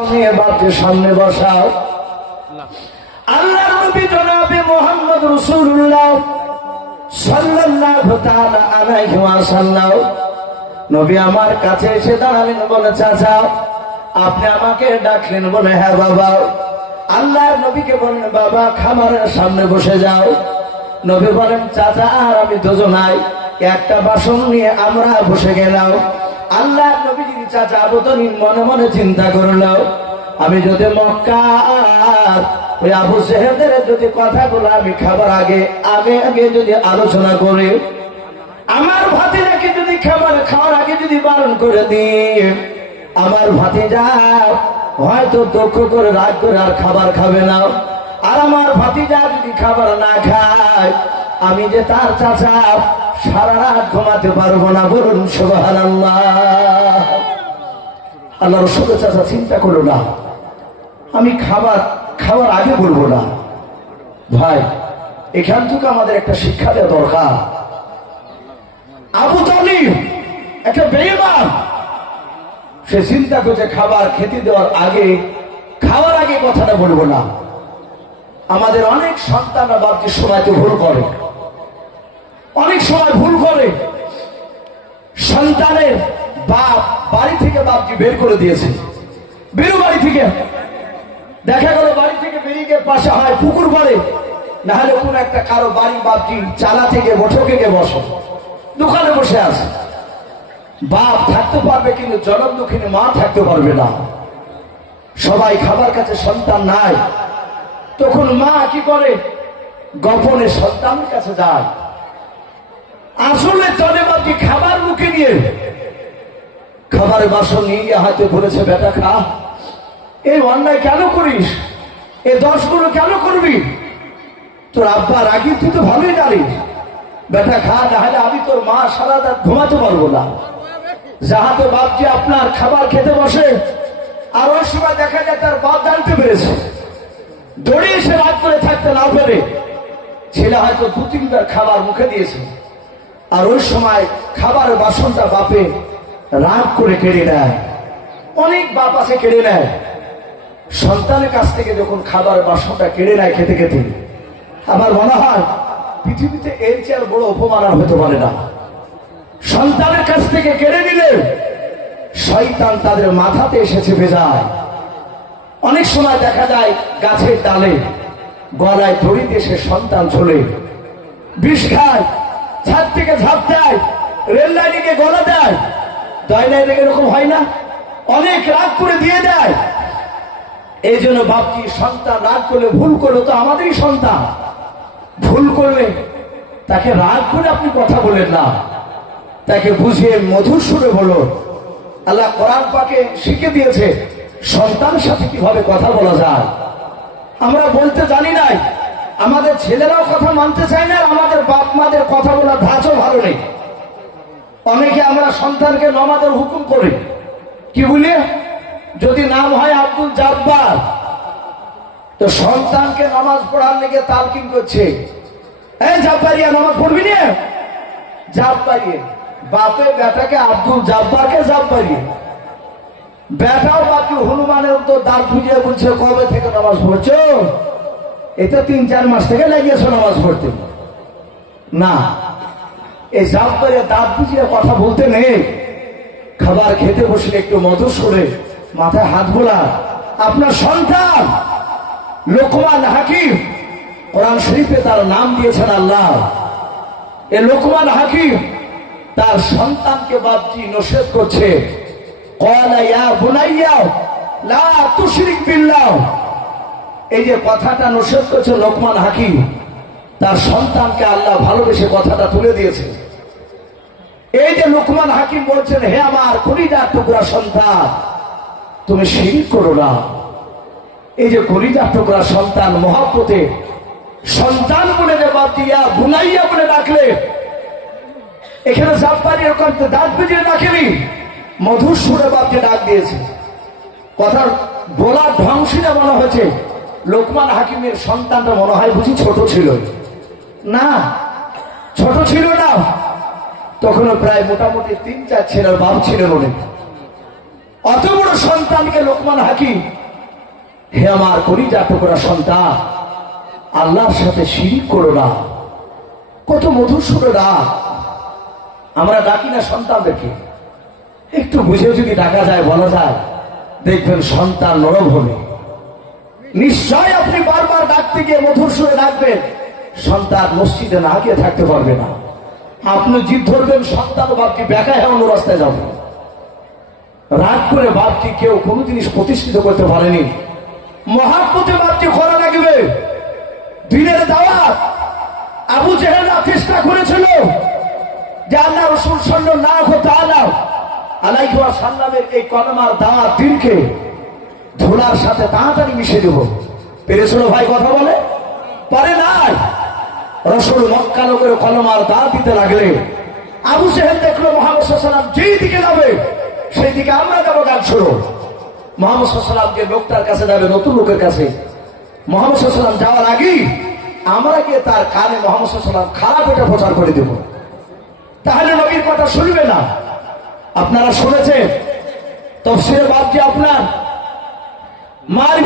বাপের সামনে বসাও। আল্লাহর নবী জনাবে মুহাম্মদ রাসূলুল্লাহ সাল্লাল্লাহু তাআলা আলাইহি ওয়াসাল্লাম নবী আমার কাছে এসে দাঁড়ালেন, বলে চাচা আপনি আমাকে ডাকলেন? বলে হ্যাঁ বাবা। আল্লাহর নবীকে বলেন বাবা খাবারের সামনে বসে যাও। নবী বলেন চাচা আর আমি দুজনাই একটা বাসন নিয়ে আমরা বসে গেলাম। আল্লাহর নবী যদি চাচা আবু তালিব মনে মনে চিন্তা করলো, আমি যদি মক্কা ওই আবু জেহেলের যদি কথাগুলো আমি খাবার আগে আগে আগে যদি আলোচনা করি, আমার ভাতিজাকে যদি খাবার খাওয়ার আগে যদি বারণ করে দিই, আমার ভাতিজা হয়তো দুঃখ করে রাগ করে আর খাবার খাবে না। আর আমার ভাতিজা যদি খাবার না খায়, আমি যে তার চাচা সারা রাত ঘুমাতে পারবো না। বলুন সুবহানাল্লাহ। আল্লাহ রাসূল চাচা চিন্তা করলো না, আমি খাবার আগে বলবো না। ভাই এখান থেকে আমাদের একটা শিক্ষা দেওয়া দরকার। আবু তালিব একটা বেঈমান, সে চিন্তা করছে খাবার খেতে দেওয়ার আগে খাওয়ার আগে কথাটা বলবো না। আমাদের অনেক সন্তানরা বাপজির সময়তে ভুল করে, অনেক সময় ভুল করে। সন্তানের বাপ বাড়ি থেকে বাপজি বের করে দিয়েছে, বেরো বাড়ি থেকে। দেখা গেল বাড়ি থেকে বেরিয়ে গিয়ে পাশে হয় পুকুর পাড়ে, না হলে কোন একটা কারো বাড়ি বাপজি চালা থেকে বসকে গিয়ে বসে, দোকানে বসে আছে। বাপ থাকতে পারবে কিন্তু জনম দুঃখিনী মা থাকতে পারবে না। সবাই খাবার কাছে সন্তান নাই, তখন মা কি করে গোপনে সন্তানের কাছে যায়। আসলে চলে বাপজি খাবার মুখে নিয়ে খাবারের বাসন নিয়ে গিয়ে হাতে বলেছে বেটা খা। এই অন্যায় কেন করিস? এই দোষগুলো কেন করবি? তোর আব্বা রাগি, তুই তো ভালোই জানিস। বেটা খা, না হলে আমি তোর মা সারা রাত ঘুমাতে পারবো না। যাহাতে বাপজি আপনার খাবার খেতে বসে, আর ওই সময় দেখা যায় তার বাপ জানতে পেরেছে, দড়িয়ে সে রাত করে থাকতে না পেরে ছেলে হয়তো দু তিনবার খাবার মুখে দিয়েছে। আর ওই সময় খাবারের বাসনটা বাপে রাগ করে কেড়ে নেয়। অনেক বাপ আছে কেড়ে নেয় সন্তানের কাছ থেকে। যখন খাবারের বাসনটা কেড়ে নেয় খেতে খেতে, আমার মনে হয় পৃথিবীতে এর চেয়ে বড় অপমান আর হতে পারে না। সন্তানের কাছ থেকে কেড়ে নিলে শয়তান তাদের মাথাতে এসে চেপে যায়। অনেক সময় দেখা যায় গাছের ডালে গলায় দড়ি দিয়ে সে সন্তান চলে বিষ খায়, ছাদ থেকে ঝাঁপ দেয়, রেল লাইনে গলা দেয়, দয়নায় এরকম হয় না? অনেক রাগ করে দিয়ে দেয়। এই জন্য বাপজি সন্তান রাগ করলে ভুল করলে তো আমাদেরই সন্তান, ভুল করলে তাকে রাগ করে আপনি কথা বলেন না, তাকে বুঝিয়ে মধুর সুরে বলো। আল্লাহ কোরআন পাকে শিখে দিয়েছে সন্তানের সাথে কিভাবে কথা বলা যায়। আমরা বলতে জানি নাই, আমাদের ছেলেরাও কথা মানতে চায় না, আমাদের বাপ মাদের কথা বলার ধাঁচও ভালো নেই। অনেকে আমরা সন্তানকে নামাজের হুকুম করি, কি বলি? যদি নাম হয় আব্দুল জাব্বার, তো সন্তানকে নামাজ পড়ার লেগে তালকিন করছে, এই জাব্বারিয়া নামাজ পড়বি না? জাব্বারিয়ে বাপে বেটাকে আব্দুল জাব্বারকে জাব্বারিয়ে, বেটাও বাকি হনুমানের তো দাঁত বুঝিয়ে বলছে কবে থেকে নামাজ পড়ছো? এটা ৩-৪ মাস থেকে লাগিয়েছো নামাজ পড়তে। না, এই জাব্বারিয়া দাঁত বুঝিয়ে কথা বলতে নেই। খাবার খেতে বসলে একটু মধুর সুরে মাথায় হাত বোলা। আপনার সন্তান লোকমান হাকিম, কোরআন শরীফে তার নাম দিয়েছেন আল্লাহ। এ লোকমান হাকিম তার সন্তানকে বাপজি নসিহত করছে, ক্বালা ইয়া বুনাইয়া লা তুশরিক বিল্লাহ। এই যে কথাটা নসিহত করছে লোকমান হাকিম, তার সন্তানকে আল্লাহ ভালোবেসে কথাটা তুলে দিয়েছে। এই যে লোকমান হাকিম বলছেন, হে আমার কলিজার টুকরা সন্তান, তুমি শিরক করো না। এই যে কলিজার টুকরা সন্তান, মহব্বতে সন্তান বলে যে বাপজি ইয়া বুনাইয়া বলে ডাকলে, এখানে জাব্বারি এরকম দাঁত বুঝিয়ে ডাকেনি, মধুর সুরে বাপকে ডাক দিয়েছে। কথার বলার ধ্বংসীরা মনে হয়েছে লোকমান হাকিমের সন্তানটা মনে হয় বুঝি ছোট ছিল। না, ছোট ছিল না, তখনও প্রায় মোটামুটি ৩-৪ ছেলের বাপ ছিলেন অনেক। অত বড় সন্তানকে লোকমান হাকিম, হে আমার কলিজা টুকরা সন্তান, আল্লাহর সাথে শিরিক করো না। কত মধুর সুরে ডাক। আমরা ডাকি না সন্তানদেরকে? একটু বুঝে যদি ডাকা যায়, বলা যায়, দেখবেন সন্তান নরম হবে। নিশ্চয় আপনি বারবার ডাকতে গিয়ে মধুর সুরে ডাকবেন, সন্তান মসজিদে না গিয়ে থাকতে পারবে না। আপনি জিদ ধরবেন, সন্তান বাপকে বেকায় অন্য রাস্তায় যাবে। রাগ করে বাপকে কেউ কোনো জিনিস প্রতিষ্ঠিত করতে পারেনি। মহাব্বতে বাপকে করা লাগবে। দিনের দাওয়াত আবু জেহেলরা চেষ্টা করেছিল যে আল্লাহ রাসূল সাল্লাল্লাহু তাআলা আলাইহি ওয়াসাল্লামের এই কলমার দাওয়াত দিনকে ধুলার সাথে তাড়াতাড়ি মিশে দেব। পেরেছিল ভাই? কথা বলে পারে নাই। রাসূল মক্কা নগরে কলমার দাওয়াত দিতে লাগলে আবু জেহেল দেখলো মুহাম্মদ সাল্লাল্লাহু আলাইহি ওয়াসাল্লাম যেই দিকে যাবে সেই দিকে আমরা যাবো। গান শুরু। মুহাম্মদ সাল্লাল্লাহু আলাইহি ওয়াসাল্লাম যে লোকটার কাছে যাবে, নতুন লোকের কাছে, মুহাম্মদ সাল্লাল্লাহু আলাইহি ওয়াসাল্লাম যাওয়ার আগেই আমরা গিয়ে তার কানে মুহাম্মদ সাল্লাল্লাহু আলাইহি ওয়াসাল্লাম খারাপ এটা প্রচার করে দেব। তাহলে নবীর কথা শুনবে না। আপনারা শুনেছেন তাফসীরে বাদ যে আপনার মার